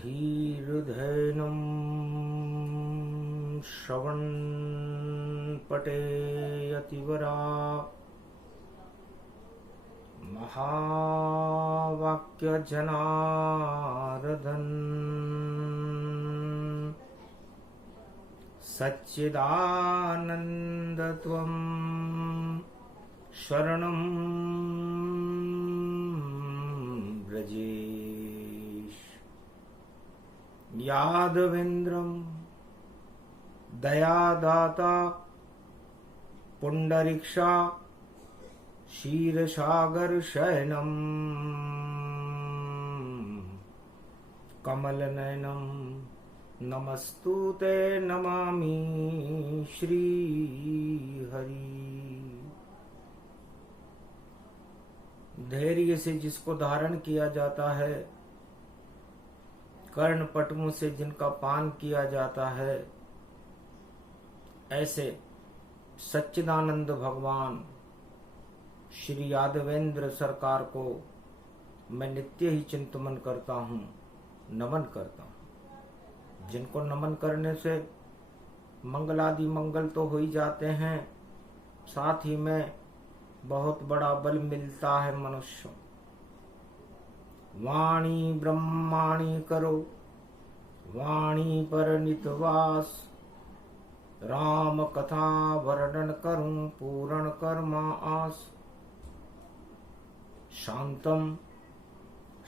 धीर्धैनं श्रवणपटेयतिवरा महावाक्यजनार्दन सच्चिदानन्दत्वं शरणं व्रजेश। यादवेन्द्रं दयादाता पुंडरीक्षा क्षीरसागर शयनम कमलनयनम नमस्तुते नमामि श्री हरि। धैर्य से जिसको धारण किया जाता है, कर्ण पटुओं से जिनका पान किया जाता है, ऐसे सच्चिदानंद भगवान श्री यादवेंद्र सरकार को मैं नित्य ही चिंतन करता हूँ, नमन करता हूँ। जिनको नमन करने से मंगलादि मंगल तो हो ही जाते हैं, साथ ही में बहुत बड़ा बल मिलता है मनुष्य। वाणी ब्रह्माणी करो, वाणी पर नितवास, राम कथा वर्णन करूं पूर्ण कर्मा आस। शांतम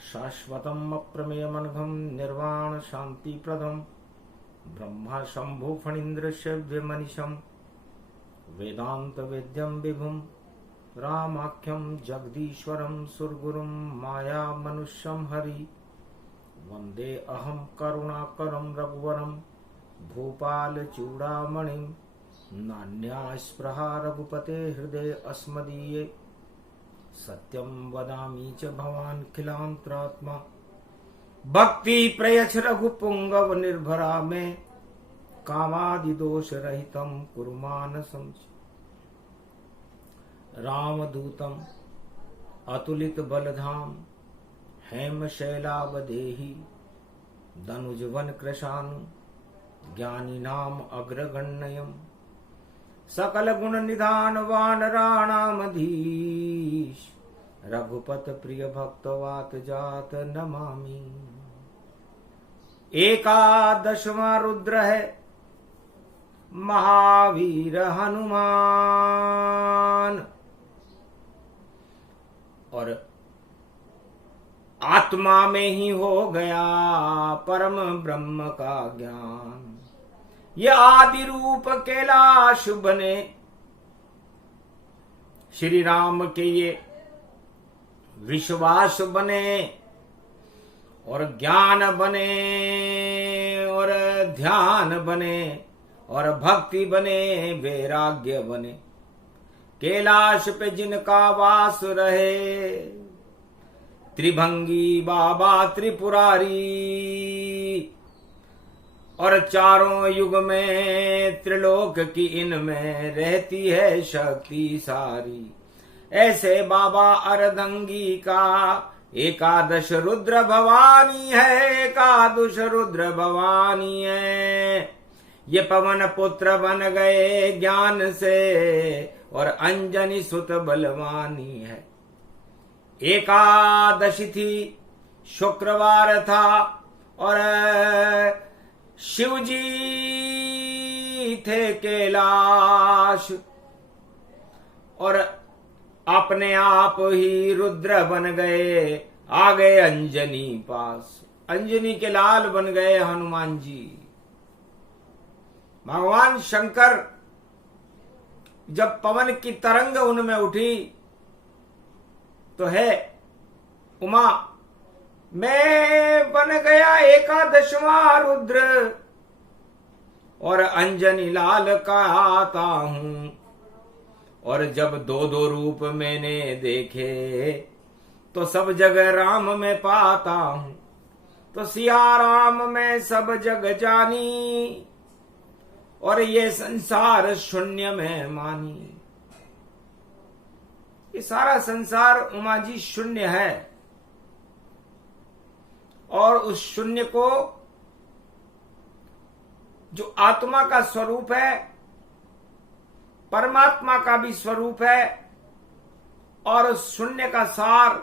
शाश्वतम अप्रमेयमनघम निर्वाण शांति प्रदम ब्रह्मा शंभु फणीन्द्र शव्यमनिशम वेदांत वेद्यम विभुम रामाख्यम जगदीश्वरम सुरगुरुम माया मनुष्यम हरि। वंदे अहम करुणाकरम रघुवरम भूपाल चूड़ामणिम नान्या स्पृहा रघुपते हृदय अस्मदीये। सत्यं वदामि च भवान् खिलांतरात्मा भक्ति प्रयच्छ रघुपुंगव निर्भरा में कामादि दोष रहितं कुरु मानसं। रामदूतं अतुलित बलधाम हेम शैलावदेहि दनुजवन कृशानु ज्ञानी नाम अग्रगण्यम्। सकल गुण निधान वानराणामधीश रघुपत प्रिय भक्तवात जात नमामि। एकादशवां रुद्र है महावीर हनुमान, और आत्मा में ही हो गया परम ब्रह्म का ज्ञान। ये आदि रूप कैलाश बने, श्री राम के ये विश्वास बने, और ज्ञान बने, और ध्यान बने, और भक्ति बने, वैराग्य बने। कैलाश पे जिनका वास रहे, त्रिभंगी बाबा त्रिपुरारी, और चारों युग में त्रिलोक की इनमें रहती है शक्ति सारी। ऐसे बाबा अर्धंगी का एकादश रुद्र भवानी है, एकादश रुद्र भवानी है। ये पवन पुत्र बन गए ज्ञान से, और अंजनी सुत बलवानी है। एकादशी थी, शुक्रवार था, और शिवजी थे कैलाश, और अपने आप ही रुद्र बन गए, आ गए अंजनी पास। अंजनी के लाल बन गए हनुमान जी। भगवान शंकर जब पवन की तरंग उनमें उठी तो है उमा, मैं बन गया एकादशवां रुद्र, और अंजनी लाल का आता हूं। और जब दो दो रूप मैंने देखे, तो सब जगह राम में पाता हूं। तो सिया राम में सब जग जानी, और ये संसार शून्य में मानी। ये सारा संसार उमा जी शून्य है, और उस शून्य को, जो आत्मा का स्वरूप है, परमात्मा का भी स्वरूप है, और उस शून्य का सार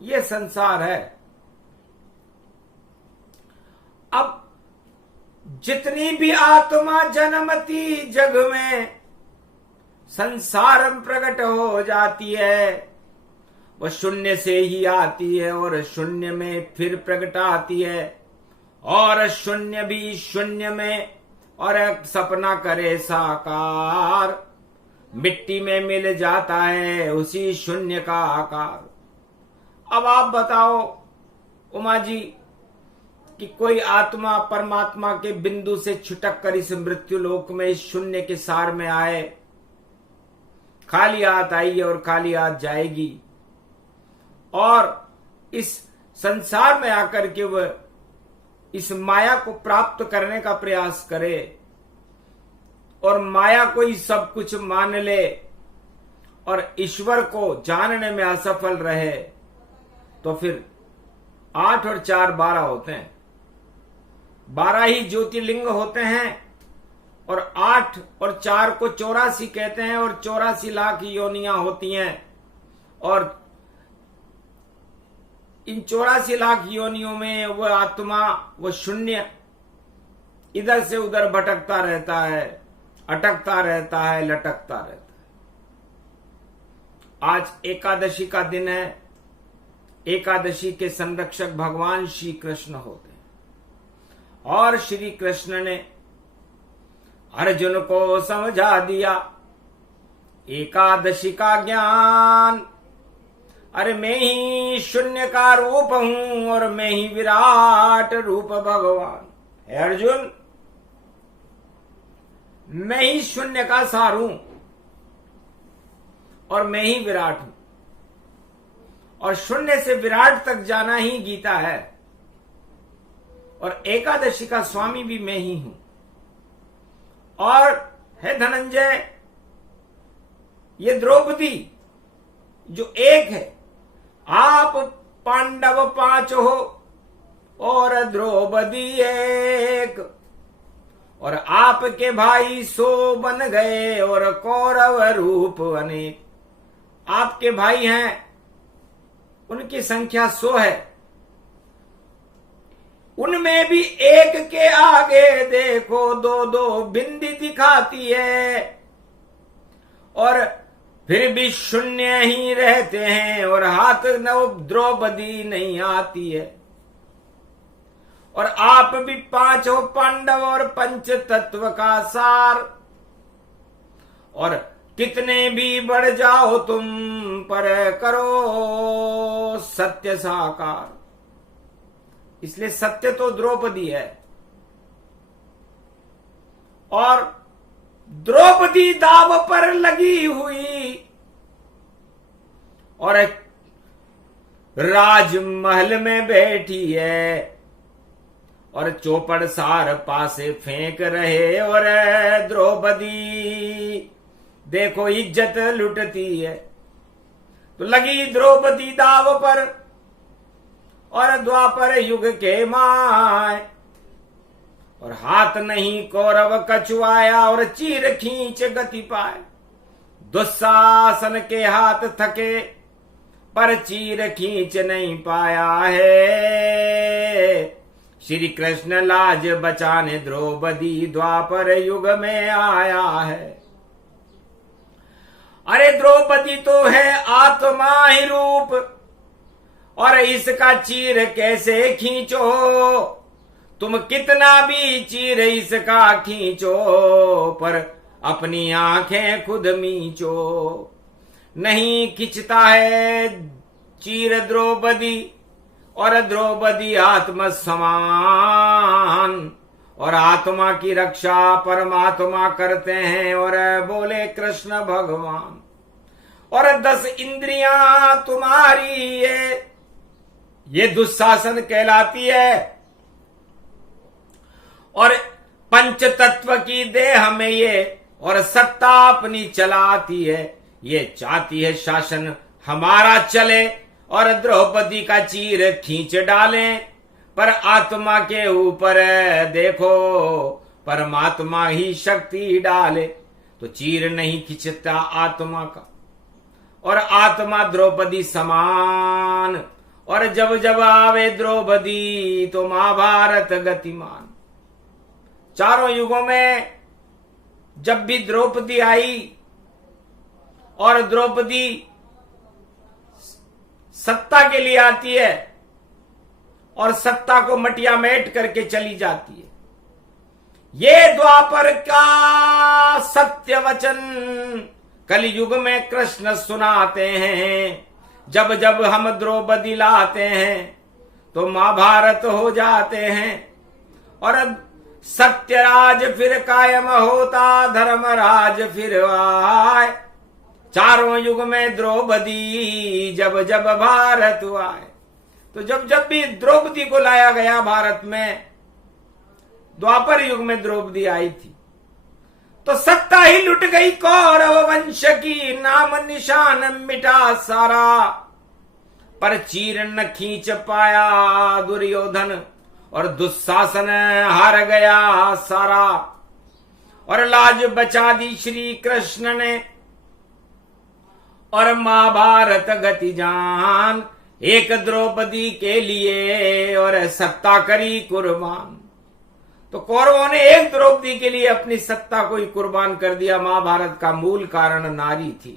ये संसार है। अब जितनी भी आत्मा जन्मती जग में संसार में प्रकट हो जाती है, वह शून्य से ही आती है और शून्य में फिर प्रकट आती है, और शून्य भी शून्य में, और एक सपना करे साकार, मिट्टी में मिल जाता है उसी शून्य का आकार। अब आप बताओ उमा जी कि कोई आत्मा परमात्मा के बिंदु से छुटक कर इस मृत्यु लोक में, इस शून्य के सार में आए, खाली हाथ आई और खाली हाथ जाएगी, और इस संसार में आकर के वह इस माया को प्राप्त करने का प्रयास करे और माया को ही सब कुछ मान ले और ईश्वर को जानने में असफल रहे, तो फिर 8 और 4 12 होते हैं। 12 ही ज्योतिर्लिंग होते हैं, और 8 और 4 को 84 कहते हैं, और 84 लाख योनियां होती हैं, और इन 84 लाख योनियों में वह आत्मा, वह शून्य इधर से उधर भटकता रहता है, अटकता रहता है, लटकता रहता है। आज एकादशी का दिन है। एकादशी के संरक्षक भगवान श्री कृष्ण होते हैं, और श्री कृष्ण ने अर्जुन को समझा दिया एकादशी का ज्ञान। अरे मैं ही शून्य का रूप हूं और मैं ही विराट रूप भगवान है। अर्जुन, मैं ही शून्य का सार हूं और मैं ही विराट हूं, और शून्य से विराट तक जाना ही गीता है, और एकादशी का स्वामी भी मैं ही हूं। और है धनंजय, ये द्रौपदी जो एक है, आप पांडव 5 हो और द्रौपदी एक, और आपके भाई 100 बन गए और कौरव रूप अनेक। आपके भाई हैं, उनकी संख्या 100 है, उनमें भी एक के आगे देखो 2-2 बिंदी दिखाती है, और फिर भी शून्य ही रहते हैं, और हाथ नव द्रौपदी नहीं आती है। और आप भी 5 हो पांडव और पंच तत्व का सार, और कितने भी बढ़ जाओ तुम पर करो सत्य साकार। इसलिए सत्य तो द्रौपदी है, और द्रौपदी दाव पर लगी हुई और राजमहल में बैठी है, और चौपड़ सार पासे फेंक रहे, और द्रौपदी देखो इज्जत लुटती है। तो लगी द्रौपदी दाव पर, और द्वापर युग के माय, और हाथ नहीं कौरव कछुआया, और चीर खींच गति पाए। दुशासन के हाथ थके पर चीर खींच नहीं पाया है। श्री कृष्ण लाज बचाने द्रौपदी द्वापर युग में आया है। अरे द्रौपदी तो है आत्मा ही रूप, और इसका चीर कैसे खींचो, तुम कितना भी चीर इसका खींचो, पर अपनी आंखें खुद मींचो। नहीं खिंचता है चीर द्रौपदी, और द्रौपदी आत्म समान, और आत्मा की रक्षा परमात्मा करते हैं, और बोले कृष्ण भगवान। और 10 इंद्रियां तुम्हारी ये दुशासन कहलाती है, और पंच तत्व की देह में ये, और सत्ता अपनी चलाती है। ये चाहती है शासन हमारा चले, और द्रौपदी का चीर खींच डालें, पर आत्मा के ऊपर देखो परमात्मा ही शक्ति डाले, तो चीर नहीं खिंचता आत्मा का। और आत्मा द्रौपदी समान, और जब जब आवे द्रौपदी तो महाभारत गतिमान। चारों युगों में जब भी द्रौपदी आई, और द्रौपदी सत्ता के लिए आती है और सत्ता को मटिया मेट करके चली जाती है। ये द्वापर का सत्य वचन कलयुग में कृष्ण सुनाते हैं। जब जब हम द्रौपदी लाते हैं तो महाभारत हो जाते हैं, और सत्यराज फिर कायम होता, धर्मराज फिर आए। चारों युग में द्रौपदी जब जब भारत आए, तो जब जब भी द्रौपदी को लाया गया भारत में, द्वापर युग में द्रौपदी आई थी, तो सत्ता ही लुट गई कौरव वंश की, नाम निशान मिटा सारा। पर चीर न खींच पाया दुर्योधन, और दुशासन हार गया सारा। और लाज बचा दी श्री कृष्ण ने, और महाभारत गति जान। एक द्रौपदी के लिए और सत्ता करी कुर्बान। तो कौरवों ने एक द्रौपदी के लिए अपनी सत्ता को ही कुर्बान कर दिया। महाभारत का मूल कारण नारी थी।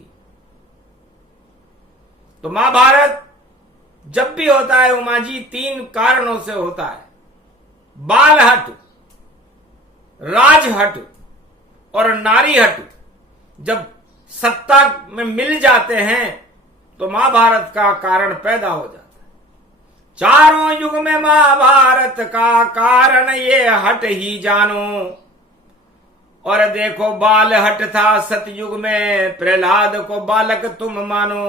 तो महाभारत जब भी होता है उमा जी, 3 कारणों से होता है। बाल हट, राज हट और नारी हट जब सत्ता में मिल जाते हैं तो महाभारत का कारण पैदा हो जाता है। चारों युग में महाभारत का कारण ये हट ही जानो। और देखो बाल हट था सतयुग में, प्रहलाद को बालक तुम मानो।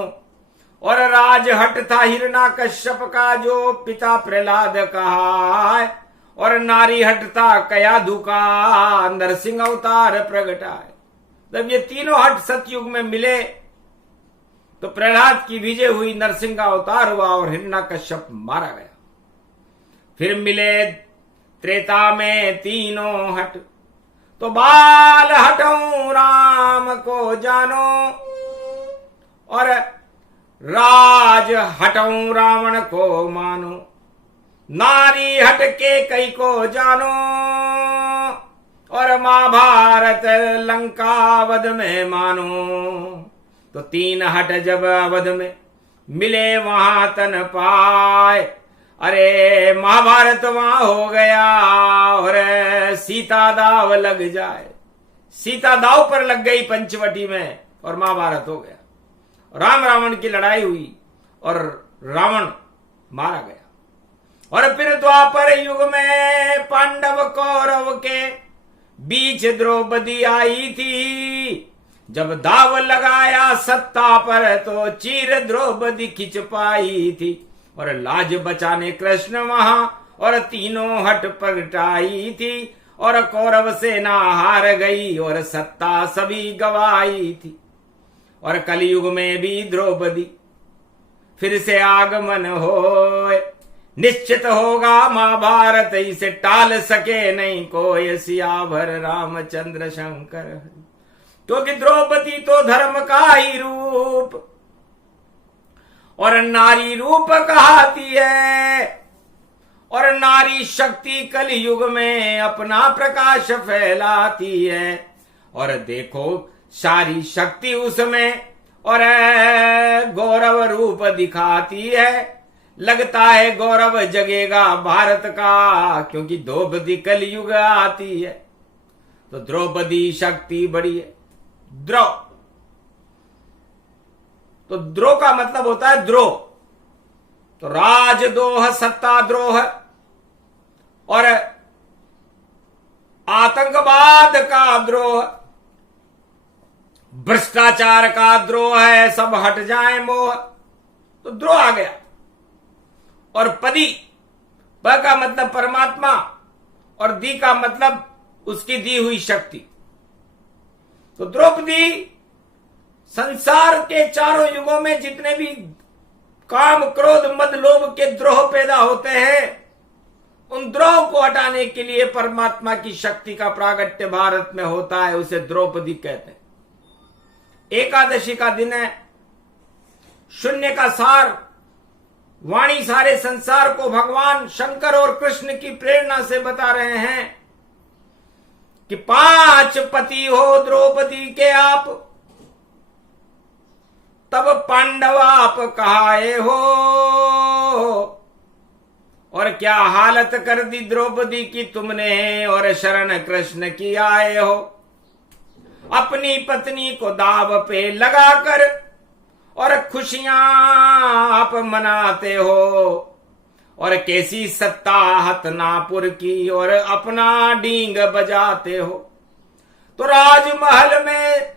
और राज हट था हिरण्याकश्यप का, जो पिता प्रहलाद कहा है। और नारी हट था कयाधु का, नरसिंह अवतार प्रगटाए। जब ये तीनों हट सतयुग में मिले तो प्रहलाद की विजय हुई, नरसिंह का अवतार हुआ और हिरण्याकश्यप मारा गया। फिर मिले त्रेता में तीनों हट, तो बाल हटऊं राम को जानो। और राज हटऊं रावण को मानो। नारी हट के कई को जानो। और महाभारत लंकावध में मानो। तो 3 हट जब अवध में मिले वहां तन पाए। अरे महाभारत वहां हो गया और सीता दाव लग जाए। सीता दाव पर लग गई पंचवटी में और महाभारत हो गया। राम रावण की लड़ाई हुई और रावण मारा गया। और फिर द्वापर युग में पांडव कौरव के बीच द्रौपदी आई थी। जब दाव लगाया सत्ता पर तो चीर द्रौपदी खिंच पाई थी। और लाज बचाने कृष्ण वहां और तीनों हट पलटाई थी। और कौरव सेना हार गई और सत्ता सभी गवाई थी। और कलयुग में भी द्रौपदी फिर से आगमन होए। निश्चित होगा महाभारत, इसे टाल सके नहीं कोई। सियावर रामचंद्र शंकर, क्योंकि द्रौपदी तो धर्म का ही रूप और नारी रूप कहाती है। और नारी शक्ति कलयुग में अपना प्रकाश फैलाती है। और देखो सारी शक्ति उसमें और गौरव रूप दिखाती है। लगता है गौरव जगेगा भारत का, क्योंकि द्रौपदी कलयुग आती है। तो द्रौपदी शक्ति बड़ी है। द्रोह, तो द्रोह का मतलब होता है द्रोह। तो राजद्रोह, सत्ता द्रोह और आतंकवाद का द्रोह, भ्रष्टाचार का द्रोह है। सब हट जाए मोह, तो द्रोह आ गया। और पदी, प का मतलब परमात्मा और दी का मतलब उसकी दी हुई शक्ति। तो द्रौपदी संसार के चारों युगों में जितने भी काम क्रोध मद लोभ के द्रोह पैदा होते हैं उन द्रोह को हटाने के लिए परमात्मा की शक्ति का प्रागट्य भारत में होता है, उसे द्रौपदी कहते हैं। एकादशी का दिन है, शून्य का सार वाणी सारे संसार को भगवान शंकर और कृष्ण की प्रेरणा से बता रहे हैं कि 5 पति हो द्रौपदी के आप, तब पांडव आप कहाए हो। और क्या हालत कर दी द्रौपदी की तुमने, और शरण कृष्ण की आए हो। अपनी पत्नी को दाव पे लगाकर और खुशियां आप मनाते हो, और कैसी सत्ता हतनापुर की, और अपना डींग बजाते हो। तो राजमहल में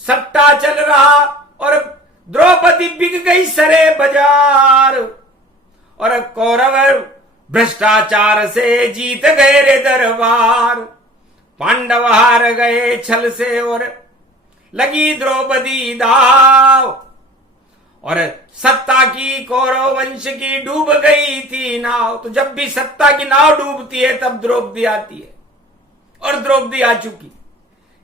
सट्टा चल रहा और द्रौपदी बिक गई सरे बाजार, और कौरव भ्रष्टाचार से जीत गए रे दरबार। पांडव हार गए छल से और लगी द्रौपदी दाव, और सत्ता की कौरव वंश की डूब गई थी नाव। तो जब भी सत्ता की नाव डूबती है तब द्रौपदी आती है, और द्रौपदी आ चुकी।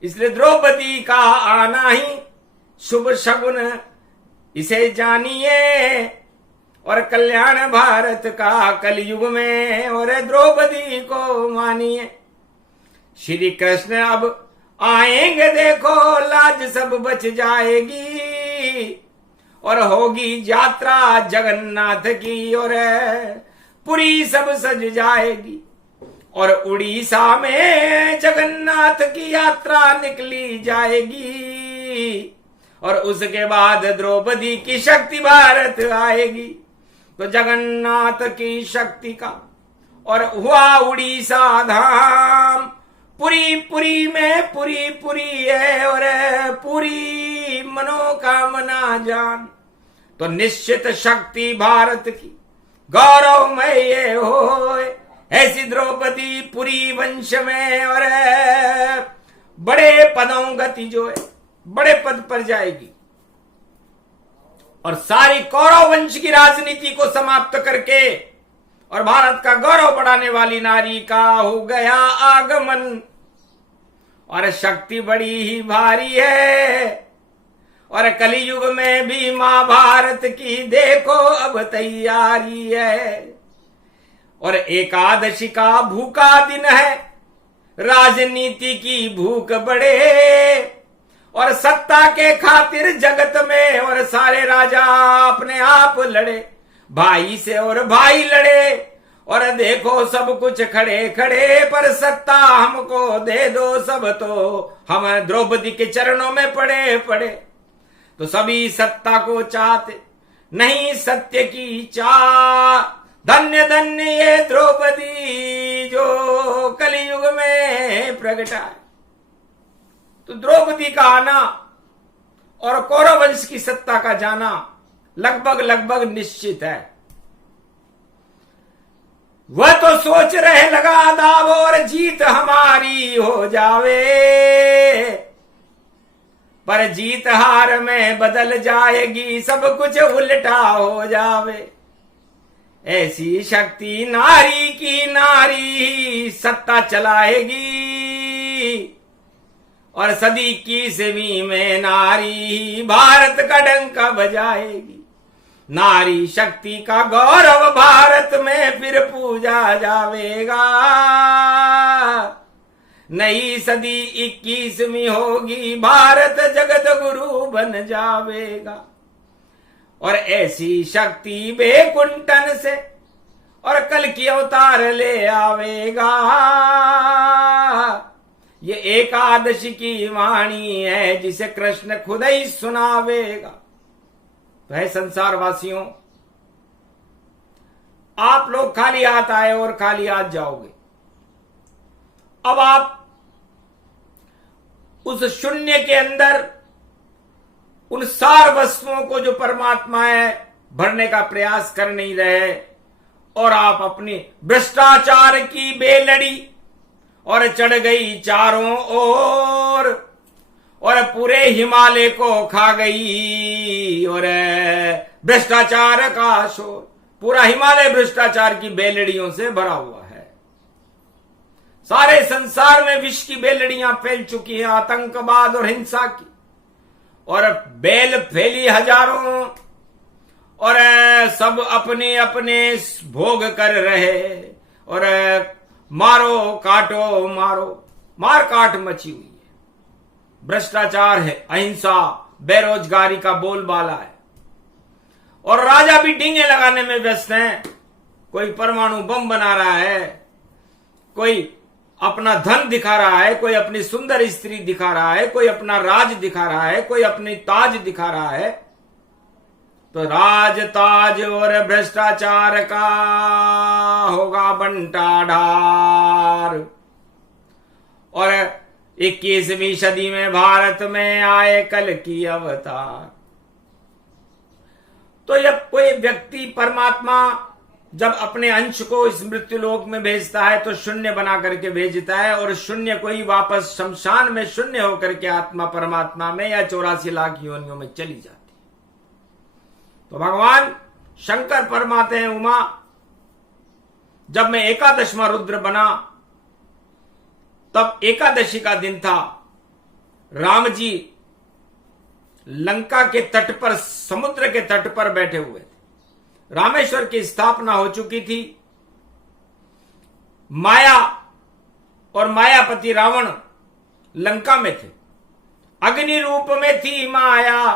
इसलिए द्रौपदी का आना ही शुभ शगुन इसे जानिए, और कल्याण भारत का कलयुग में, और द्रौपदी को मानिए। श्री कृष्ण अब आएंगे देखो, लाज सब बच जाएगी, और होगी यात्रा जगन्नाथ की, और पुरी सब सज जाएगी। और उड़ीसा में जगन्नाथ की यात्रा निकली जाएगी, और उसके बाद द्रौपदी की शक्ति भारत आएगी। तो जगन्नाथ की शक्ति का और हुआ उड़ीसा धाम, पुरी पुरी में पुरी पुरी है, और पूरी मनोकामना जान। तो निश्चित शक्ति भारत की गौरवमय ये हो, ऐसी द्रौपदी पुरी वंश में, और बड़े पदों गति जो है बड़े पद पर जाएगी, और सारी कौरव वंश की राजनीति को समाप्त करके और भारत का गौरव बढ़ाने वाली नारी का हो गया आगमन। और शक्ति बड़ी ही भारी है, और कलयुग में भी महाभारत की देखो अब तैयारी है। और एकादशी का भूखा दिन है, राजनीति की भूख बढ़े, और सत्ता के खातिर जगत में और सारे राजा अपने आप लड़े, भाई से और भाई लड़े। और देखो सब कुछ खड़े खड़े, पर सत्ता हमको दे दो सब, तो हम द्रौपदी के चरणों में पड़े पड़े। तो सभी सत्ता को चाहते, नहीं सत्य की चाह। धन्य धन्य ये द्रौपदी जो कलयुग में प्रगटा है। तो द्रौपदी का आना और कौरव वंश की सत्ता का जाना लगभग लगभग निश्चित है। वह तो सोच रहे लगा दाव, और जीत हमारी हो जावे, पर जीत हार में बदल जाएगी, सब कुछ उल्टा हो जावे। ऐसी शक्ति नारी की, नारी सत्ता चलाएगी, और सदी की 20वीं में नारी भारत का डंका बजाएगी। नारी शक्ति का गौरव भारत में फिर पूजा जावेगा। नई सदी 21वीं होगी, भारत जगत गुरु बन जावेगा। और ऐसी शक्ति बेकुंठन से और कल की अवतार ले आवेगा। ये एकादशी की वाणी है जिसे कृष्ण खुद ही सुनावेगा। तो है संसार वासियों, आप लोग खाली हाथ आए और खाली हाथ जाओगे। अब आप उस शून्य के अंदर उन सार वस्तुओं को जो परमात्मा है भरने का प्रयास कर नहीं रहे, और आप अपनी भ्रष्टाचार की बेलड़ी और चढ़ गई चारों ओर, और पूरे हिमालय को खा गई, और भ्रष्टाचार का शोर। पूरा हिमालय भ्रष्टाचार की बेलड़ियों से भरा हुआ है। सारे संसार में विष की बेलड़ियां फैल चुकी हैं, आतंकवाद और हिंसा की, और बेल फैली हजारों, और सब अपने अपने भोग कर रहे, और मारो काटो मारो, मार काट मची हुई है। भ्रष्टाचार है, अहिंसा, बेरोजगारी का बोलबाला है, और राजा भी डींगे लगाने में व्यस्त हैं। कोई परमाणु बम बना रहा है, कोई अपना धन दिखा रहा है, कोई अपनी सुंदर स्त्री दिखा रहा है, कोई अपना राज दिखा रहा है, कोई अपनी ताज दिखा रहा है। तो राज ताज और भ्रष्टाचार का होगा बंटाढार। और 21वीं सदी में भारत में आए कल की अवतार। तो जब कोई व्यक्ति परमात्मा जब अपने अंश को इस मृत्युलोक में भेजता है तो शून्य बना करके भेजता है, और शून्य को ही वापस शमशान में शून्य होकर के आत्मा परमात्मा में या 84 लाख योनियों में चली जाती। तो भगवान शंकर परमाते हैं उमा। जब मैं एकादशवां रुद्र बना तब एकादशी का दिन था। राम जी लंका के तट पर, समुद्र के तट पर बैठे हुए थे। रामेश्वर की स्थापना हो चुकी थी। माया और मायापति रावण लंका में थे। अग्नि रूप में थी माया,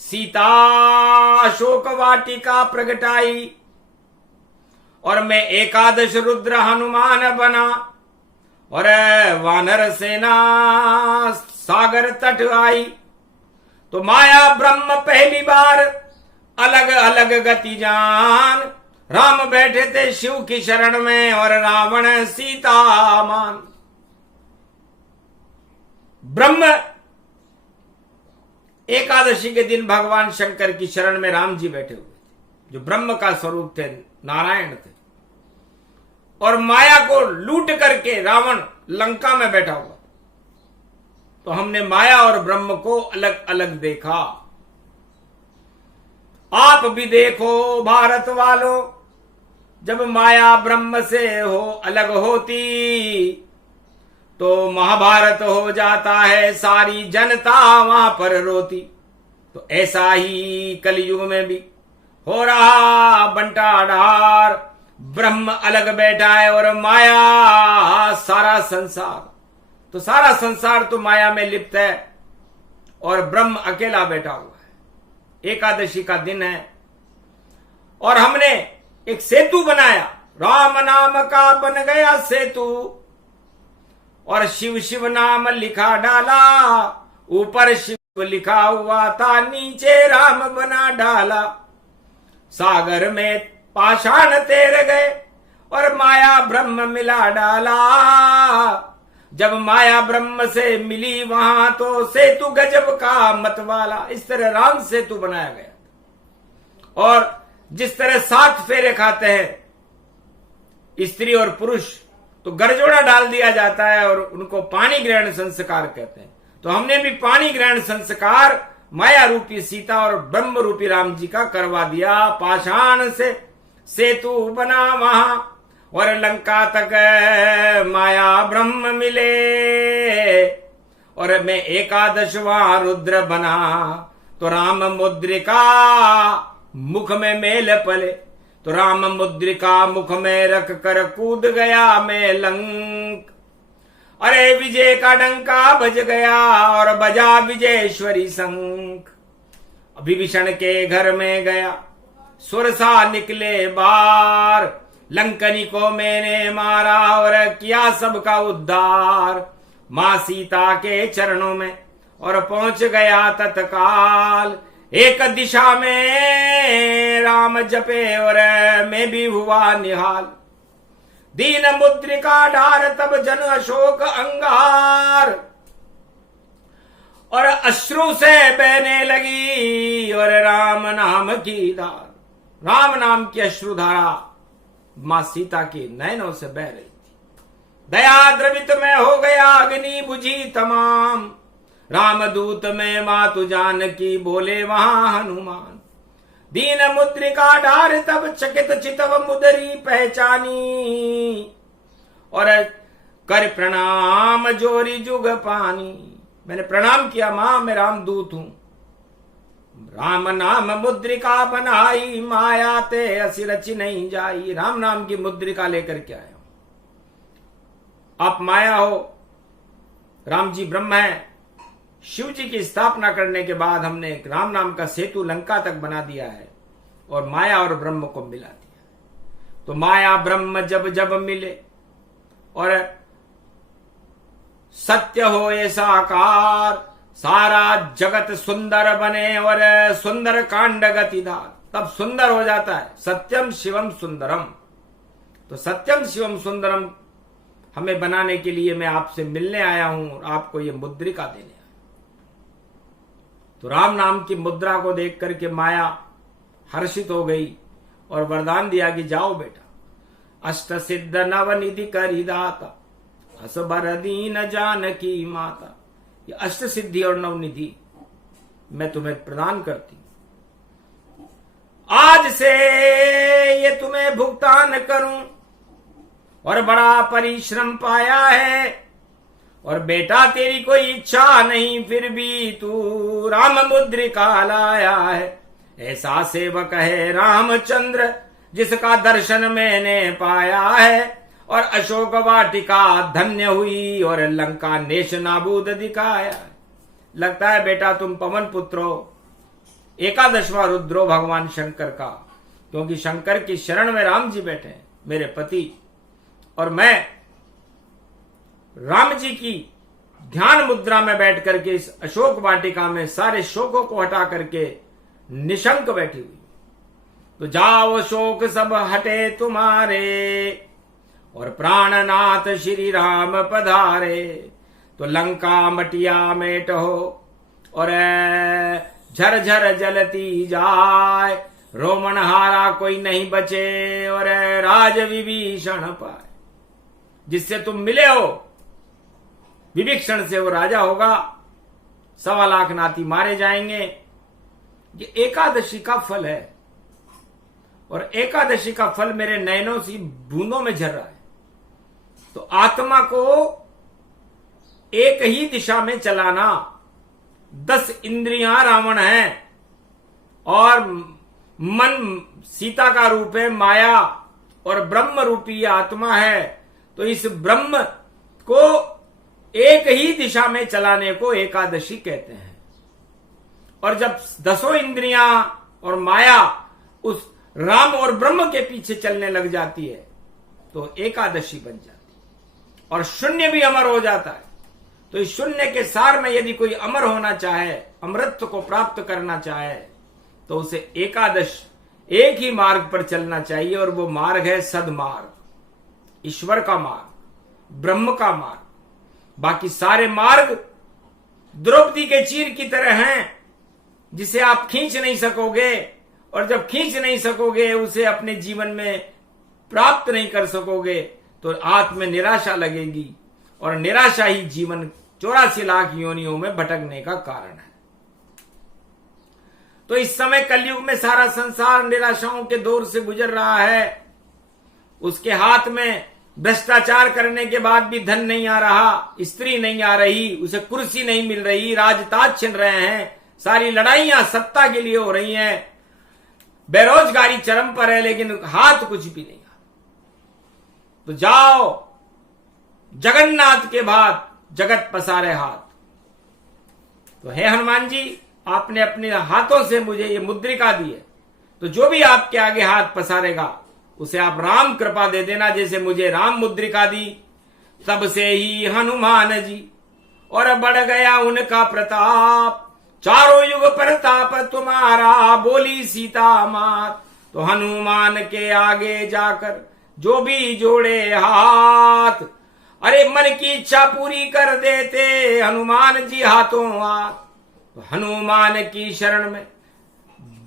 सीता अशोक वाटिका प्रगटाई, और मैं एकादश रुद्र हनुमान बना, और वानर सेना सागर तट आई। तो माया ब्रह्म पहली बार अलग अलग गति जान, राम बैठे थे शिव की शरण में और रावण सीता मान। ब्रह्म एकादशी के दिन भगवान शंकर की शरण में राम जी बैठे हुए थे, जो ब्रह्म का स्वरूप थे, नारायण थे। और माया को लूट करके रावण लंका में बैठा हुआ। तो हमने माया और ब्रह्म को अलग अलग देखा। आप भी देखो भारत वालों, जब माया ब्रह्म से हो अलग होती तो महाभारत हो जाता है, सारी जनता वहां पर रोती। तो ऐसा ही कलयुग में भी हो रहा बंटाढार। ब्रह्म अलग बैठा है और माया सारा संसार। तो सारा संसार तो माया में लिप्त है और ब्रह्म अकेला बैठा हुआ है। एकादशी का दिन है और हमने एक सेतु बनाया, राम नाम का बन गया सेतु, और शिव शिव नाम लिखा डाला। ऊपर शिव लिखा हुआ था, नीचे राम बना डाला। सागर में पाषाण तैर गए और माया ब्रह्म मिला डाला। जब माया ब्रह्म से मिली वहां तो सेतु गजब का मतवाला। इस तरह राम सेतु बनाया गया। और जिस तरह 7 फेरे खाते हैं स्त्री और पुरुष, तो गरजोड़ा डाल दिया जाता है और उनको पानी ग्रहण संस्कार कहते हैं। तो हमने भी पानी ग्रहण संस्कार माया रूपी सीता और ब्रह्म रूपी राम जी का करवा दिया। पाषाण से सेतु बना वहां और लंका तक माया ब्रह्म मिले। और मैं एकादशवां रुद्र बना तो राम मुद्रिका मुख में मेल पले। तो राम मुद्रिका मुख में रख कर कूद गया मैं लंक। अरे विजय का डंका बज गया और बजा विजयेश्वरी शंख। विभीषण के घर में गया सुरसा निकले बार। लंकनी को मैंने मारा और किया सबका उद्धार। मां सीता के चरणों में और पहुंच गया तत्काल। एक दिशा में राम जपे और मैं भी हुआ निहाल। दीन मुद्रिका ढार तब जन अशोक अंगार। और अश्रु से बहने लगी और राम नाम की धार। राम नाम की अश्रुधारा मां सीता के नयनों से बह रही थी। दया द्रवित में हो गया अग्नि बुझी तमाम। रामदूत में मातु जानकी बोले वहां हनुमान। दीन मुद्रिका ढार तब चकित चितव मुदरी पहचानी। और कर प्रणाम जोरी जुग पानी। मैंने प्रणाम किया, मां मैं रामदूत हूं। राम नाम मुद्रिका बनाई, माया ते असि रचि नहीं जाई। राम नाम की मुद्रिका लेकर के आया हूं। आप माया हो, राम जी ब्रह्म है। शिव जी की स्थापना करने के बाद हमने एक राम नाम का सेतु लंका तक बना दिया है और माया और ब्रह्म को मिला दिया। तो माया ब्रह्म जब जब मिले और सत्य हो ये साकार, सारा जगत सुंदर बने और सुंदर कांड गतिधार, तब सुंदर हो जाता है। सत्यम शिवम सुंदरम। तो सत्यम शिवम सुंदरम हमें बनाने के लिए मैं आपसे मिलने आया हूं और आपको ये मुद्रिका देने आया। तो राम नाम की मुद्रा को देख करके माया हर्षित हो गई और वरदान दिया कि जाओ बेटा, अष्ट सिद्ध नवनिधि करी दाता, असबर दीन जानकी माता। ये अष्ट सिद्धि और नवनिधि मैं तुम्हें प्रदान करती हूं। आज से ये तुम्हें भुगतान करूं और बड़ा परिश्रम पाया है और बेटा तेरी कोई इच्छा नहीं, फिर भी तू राम मुद्रिका लाया है। ऐसा सेवक है रामचंद्र जिसका दर्शन मैंने पाया है और अशोक वाटिका धन्य हुई और लंका नेश नाबूद दिखाया। लगता है बेटा तुम पवन पुत्र हो, एकादशवां रुद्रो भगवान शंकर का, क्योंकि शंकर की शरण में राम जी बैठे हैं मेरे पति, और मैं राम जी की ध्यान मुद्रा में बैठ करके इस अशोक वाटिका में सारे शोकों को हटा करके निशंक बैठी हुई। तो जाओ शोक सब हटे तुम्हारे और प्राणनाथ श्री राम पधारे। तो लंका मटिया मेट हो और झरझर जलती जाए, रोमनहारा कोई नहीं बचे और राज विभीषण पाए। जिससे तुम मिले हो विभीषण से वो राजा होगा, 1.25 लाख नाती मारे जाएंगे। ये एकादशी का फल है और एकादशी का फल मेरे नयनों से बूंदों में झर रहा है। तो आत्मा को एक ही दिशा में चलाना, 10 इंद्रियां रावण है और मन सीता का रूप है माया और ब्रह्म रूपी आत्मा है। तो इस ब्रह्म को एक ही दिशा में चलाने को एकादशी कहते हैं। और जब 10 इंद्रियां और माया उस राम और ब्रह्म के पीछे चलने लग जाती है तो एकादशी बन जाती है और शून्य भी अमर हो जाता है। तो इस शून्य के सार में यदि कोई अमर होना चाहे, अमृत को प्राप्त करना चाहे, तो उसे एकादश एक ही मार्ग पर चलना चाहिए और वो मार्ग है सदमार्ग, ईश्वर का मार्ग, ब्रह्म का मार्ग। बाकी सारे मार्ग द्रौपदी के चीर की तरह हैं जिसे आप खींच नहीं सकोगे, और जब खींच नहीं सकोगे उसे अपने जीवन में प्राप्त नहीं कर सकोगे तो आत्म में निराशा लगेगी और निराशा ही जीवन 84 लाख योनियों में भटकने का कारण है। तो इस समय कलयुग में सारा संसार निराशाओं के दौर से गुजर रहा है। उसके हाथ में भ्रष्टाचार करने के बाद भी धन नहीं आ रहा, स्त्री नहीं आ रही, उसे कुर्सी नहीं मिल रही, राजताज छिन रहे हैं, सारी लड़ाइयां सत्ता के लिए हो रही हैं, बेरोजगारी चरम पर है, लेकिन हाथ कुछ भी नहीं आ। तो जाओ जगन्नाथ के बाद जगत पसारे हाथ। तो हे हनुमान जी, आपने अपने हाथों से मुझे ये मुद्रिका दी है, तो जो भी आपके आगे हाथ पसारेगा उसे आप राम कृपा दे देना। जैसे मुझे राम मुद्रिका दी, तब से ही हनुमान जी और बढ़ गया उनका प्रताप, चारों युग प्रताप तुम्हारा, बोली सीता मात। तो हनुमान के आगे जाकर जो भी जोड़े हाथ, अरे मन की इच्छा पूरी कर देते हनुमान जी हाथों हाथ। तो हनुमान की शरण में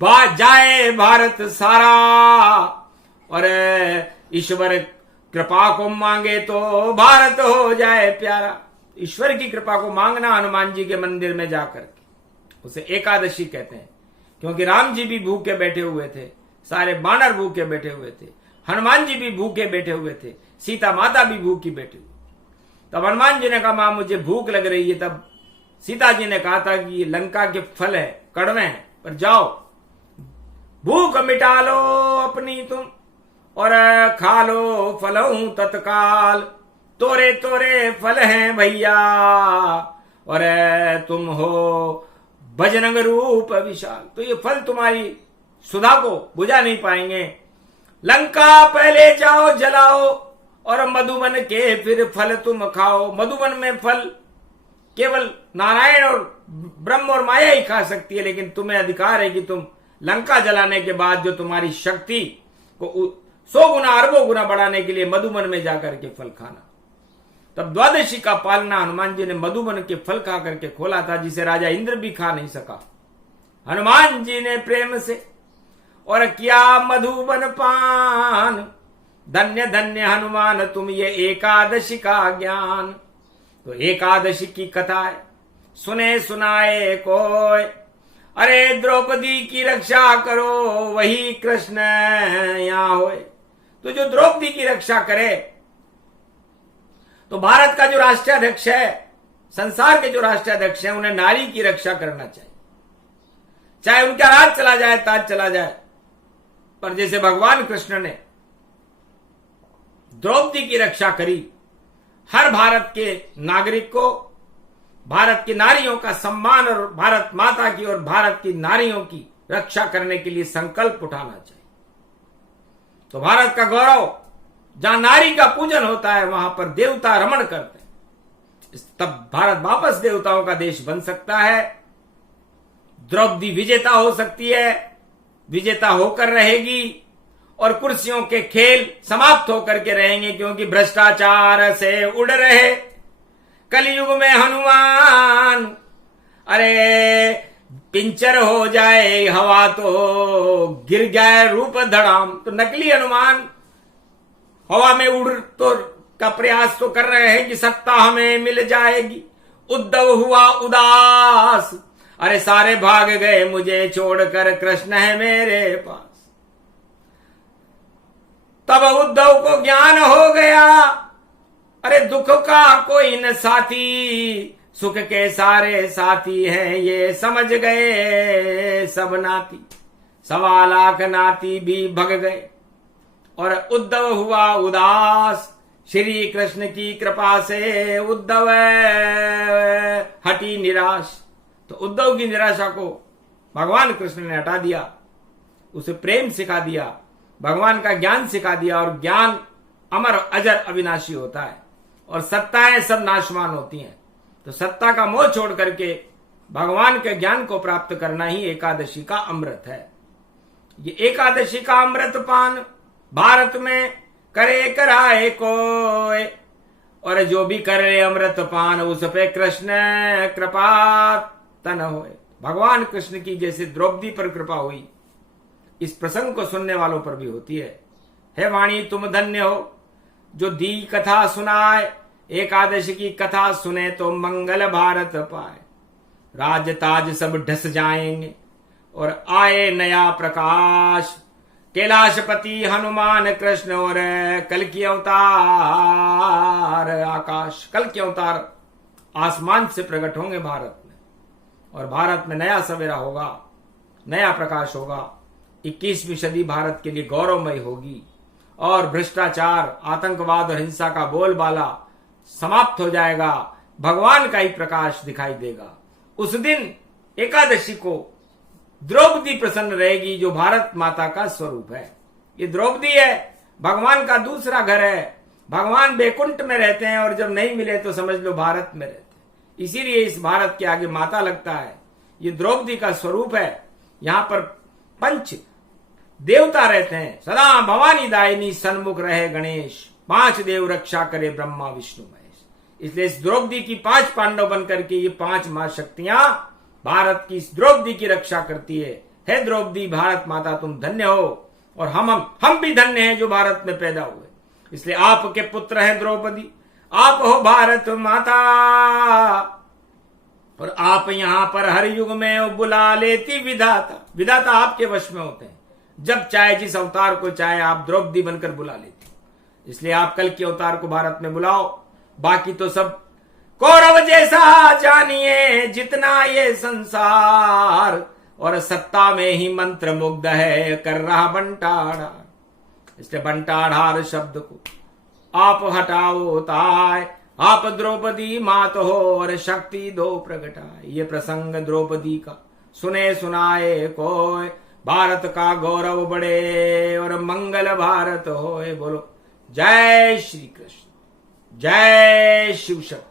जाए भारत सारा, और ईश्वर कृपा को मांगे तो भारत हो जाए प्यारा। ईश्वर की कृपा को मांगना हनुमान जी के मंदिर में जाकर के, उसे एकादशी कहते हैं। क्योंकि राम जी भी भूखे बैठे हुए थे, सारे बानर भूखे बैठे हुए थे, हनुमान जी भी भूखे बैठे हुए थे, सीता माता भी भूखी बैठी हुई। तब हनुमान जी ने कहा मां मुझे भूख लग रही है। तब सीता जी ने कहा था कि ये लंका के फल है, कड़वे हैं, पर जाओ भूख मिटा लो अपनी तुम और खा लो फलहूं तत्काल। तोरे तोरे फल हैं भैया और तुम हो बजरंग रूप विशाल। तो ये फल तुम्हारी सुधा को बुझा नहीं पाएंगे। लंका पहले जाओ जलाओ और मधुबन के फिर फल तुम खाओ। मधुबन में फल केवल नारायण और ब्रह्म और माया ही खा सकती है, लेकिन तुम्हें अधिकार है कि तुम लंका जलाने के बाद जो तुम्हारी शक्ति को 100 गुना अरबों गुना बढ़ाने के लिए मधुबन में जाकर के फल खाना। तब द्वादशी का पालना हनुमान जी ने मधुबन के फल खा करके खोला था, जिसे राजा इंद्र भी खा नहीं सका। हनुमान जी ने प्रेम से और किया मधुबन पान। धन्य धन्य हनुमान तुम ये एकादशी का ज्ञान। तो एकादशी की कथा है, सुने सुनाए कोय। अरे द्रौपदी की रक्षा करो वही कृष्ण यहां होए। तो जो द्रौपदी की रक्षा करे, तो भारत का जो राष्ट्राध्यक्ष है, संसार के जो राष्ट्राध्यक्ष हैं, उन्हें नारी की रक्षा करना चाहिए। चाहे उनका राज चला जाए, ताज चला जाए, पर जैसे भगवान कृष्ण ने द्रौपदी की रक्षा करी, हर भारत के नागरिक को भारत की नारियों का सम्मान और भारत माता की और भारत की नारियों की रक्षा करने के लिए संकल्प उठाना चाहिए। तो भारत का गौरव, जहां नारी का पूजन होता है, वहां पर देवता रमण करते हैं। तब भारत वापस देवताओं का देश बन सकता है। द्रौपदी विजेता हो सकती है, विजेता होकर रहेगी और कुर्सियों के खेल समाप्त होकर के रहेंगे, क्योंकि भ्रष्टाचार से उड़ रहे कलयुग में हनुमान। अरे पिंचर हो जाए हवा तो गिर जाए रूप धड़ाम। तो नकली हनुमान हवा में उड़ तो का प्रयास तो कर रहे हैं कि सत्ता हमें मिल जाएगी। उद्धव हुआ उदास, अरे सारे भाग गए मुझे छोड़कर, कृष्ण है मेरे पास। तब उद्धव को ज्ञान हो गया, अरे दुख का कोई न साथी, सुख के सारे साथी हैं ये समझ गए सब नाती। 1.25 लाख नाती भी भग गए और उद्धव हुआ उदास। श्री कृष्ण की कृपा से उद्धव हटी निराश। तो उद्धव की निराशा को भगवान कृष्ण ने हटा दिया, उसे प्रेम सिखा दिया, भगवान का ज्ञान सिखा दिया। और ज्ञान अमर अजर अविनाशी होता है और सत्ताएं सब नाशवान होती हैं। तो सत्ता का मोह छोड़ करके भगवान के ज्ञान को प्राप्त करना ही एकादशी का अमृत है। ये एकादशी का अमृत पान भारत में करे कराए कोय, और जो भी करे अमृत पान उस पे कृष्ण कृपा तन होए। भगवान कृष्ण की जैसे द्रौपदी पर कृपा हुई, इस प्रसंग को सुनने वालों पर भी होती है। हे वाणी तुम धन्य हो जो दी कथा सुनाए, एकादशी की कथा सुने तो मंगल भारत पाए। राज ताज सब ढस जाएंगे और आए नया प्रकाश। कैलाशपति हनुमान कृष्ण और कल की अवतार आकाश। कल के अवतार आसमान से प्रकट होंगे भारत में, और भारत में नया सवेरा होगा, नया प्रकाश होगा। 21वीं सदी भारत के लिए गौरवमय होगी और भ्रष्टाचार, आतंकवाद और हिंसा का बोलबाला समाप्त हो जाएगा। भगवान का ही प्रकाश दिखाई देगा। उस दिन एकादशी को द्रौपदी प्रसन्न रहेगी, जो भारत माता का स्वरूप है। ये द्रौपदी है, भगवान का दूसरा घर है। भगवान बैकुंठ में रहते हैं और जब नहीं मिले तो समझ लो भारत में रहते हैं। इसीलिए इस भारत के आगे माता लगता है। ये द्रौपदी का स्वरूप है। यहां पर पंच देवता रहते हैं। सदा भवानी दायिनी सन्मुख रहे गणेश, 5 देव रक्षा करे ब्रह्मा विष्णु महेश। इसलिए इस द्रौपदी की 5 पांडव बनकर के ये 5 मां शक्तियां भारत की इस द्रौपदी की रक्षा करती है। हे द्रौपदी भारत माता तुम धन्य हो, और हम भी धन्य हैं जो भारत में पैदा हुए। इसलिए आपके पुत्र हैं द्रौपदी, आप हो भारत माता, और आप यहां पर हर युग में बुला लेती विधाता। विधाता आपके वश में होते हैं, जब चाहे जिस अवतार को चाहे आप द्रौपदी बनकर बुला लेती। इसलिए आप कल के अवतार को भारत में बुलाओ। बाकी तो सब कौरव जैसा जानिए जितना ये संसार, और सत्ता में ही मंत्र मुग्ध है कर रहा बंटाढ़ार। इसलिए बंटाढ़ार शब्द को आप हटाओ ताय, आप द्रौपदी मात हो और शक्ति दो प्रगटाए। ये प्रसंग द्रौपदी का सुने सुनाए कोय, भारत का गौरव बढ़े और मंगल भारत होए। बोलो जय श्री कृष्ण, जय शिव शक्ति।